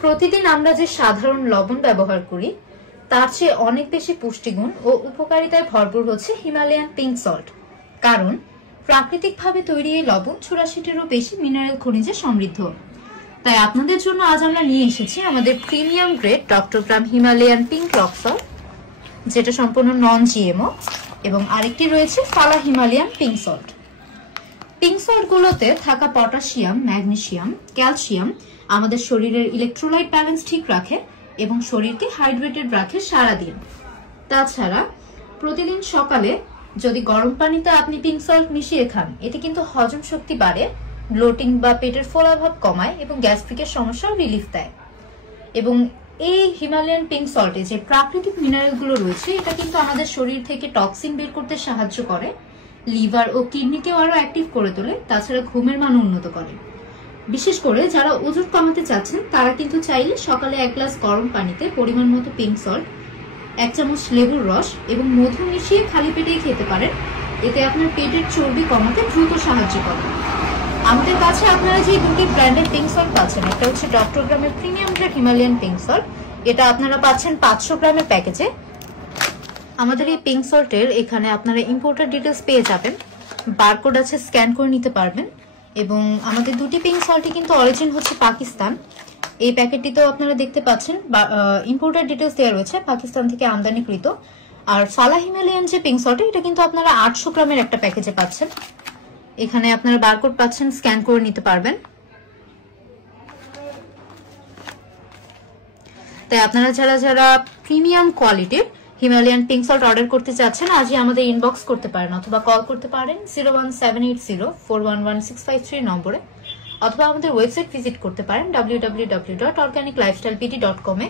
প্রতিদিন আমরা যে সাধারণ লবণ ব্যবহার করি তার চেয়ে অনেক বেশি পুষ্টিগুণ ও উপকারিতায় ভরপুর হচ্ছে হিমালয়ান পিঙ্ক সল্ট। কারণ প্রাকৃতিকভাবে তৈরি এই লবণ 84টিরও বেশি মিনারেল খনিজে সমৃদ্ধ। তাই আপনাদের জন্য আজ আমরা নিয়ে এসেছি আমাদের প্রিমিয়াম গ্রেড ডক্টর গ্রাম হিমালয়ান পিঙ্ক রক সল্ট, যেটা সম্পূর্ণ নন জিএমও, এবং আরেকটি রয়েছে ফালা Himalayan pink salt. Pink salt গুলোতে থাকা পটাশিয়াম, ম্যাগনেসিয়াম, ক্যালসিয়াম আমাদের শরীরের ইলেকট্রোলাইট ব্যালেন্স ঠিক রাখে এবং শরীরকে হাইড্রেটেড রাখে সারাদিন। তাছাড়া প্রতিদিন সকালে যদি গরম পানিতে আপনি পিঙ্ক সল্ট মিশিয়ে খান, এতে কিন্তু হজম শক্তি বাড়ে, ব্লোটিং বা পেটের ফোলাভাব কমায় এবং গ্যাস্ট্রিকের সমস্যাও রিলিফ দেয়। এবং এই হিমালয়ান পিঙ্ক সল্টে যে প্রাকৃতিক মিনারেল গুলো রয়েছে, এটা কিন্তু আমাদের শরীর থেকে টক্সিন বের করতে সাহায্য করে, লিভার ও কিডনিকেও আরো অ্যাক্টিভ করে তোলে, তাছাড়া ঘুমের মান উন্নত করে। বিশেষ করে যারা ওজন কমাতে চাচ্ছেন তারা কিন্তু চাইলে সকালে 1 গ্লাস গরম পানিতে পরিমাণ মতো পিঙ্ক সল্ট, 1 চামচ লেবুর রস এবং মধু মিশিয়ে খালি পেটেই খেতে পারেন। এতে আপনার পেটের চর্বি কমাতে দ্রুত সাহায্য করে। আমাদের কাছে আপনারা যে দুটি ব্র্যান্ডের পিঙ্ক সল্ট পাচ্ছেন, একটা হচ্ছে ডক্টর গ্রামের premium grade Himalayan pink salt, এটা আপনারা পাচ্ছেন 500 গ্রামের প্যাকেজে। আমাদের এই পিঙ্ক সল্টের এখানে আপনারা ইম্পোর্টার ডিটেলস পেয়ে যাবেন, বারকোড আছে, স্ক্যান করে নিতে পারবেন। এবং আমাদের দুটি পিঙ্ক সল্টই কিন্তু অরিজিন হচ্ছে পাকিস্তান। এই প্যাকেটটিতেও আপনারা দেখতে পাচ্ছেন ইম্পোর্টার ডিটেলস দেওয়া রয়েছে, পাকিস্তান থেকে আমদানিকৃত। আর ফালা হিমালয়ান যে পিঙ্ক সল্ট, এটা কিন্তু আপনারা 800 গ্রামের একটা প্যাকেজে পাচ্ছেন। এখানে আপনারা বারকোড পাচ্ছেন, স্ক্যান করে নিতে পারবেন। তাই আপনারা যারা প্রিমিয়াম কোয়ালিটির হিমালয়ান পিঙ্ক সল্ট অর্ডার করতে চাচ্ছেন, আজই আমাদের ইনবক্স করতে পারেন অথবা কল করতে পারেন 01780411653 নম্বরে, অথবা আমাদের ওয়েবসাইট ভিজিট করতে পারেন www.organiclifestylpt.com এ।